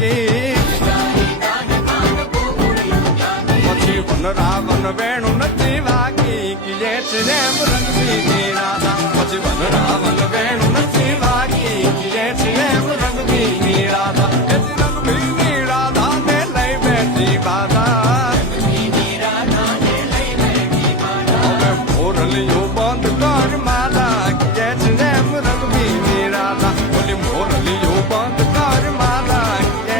વાગી પછી વનરાવન વેણું નથી વાગી કિયે છે એમ રંગબીની રાધા પછી વનરાવન વેણું નથી વાગી કિયે છે એમ રંગબીની રાધા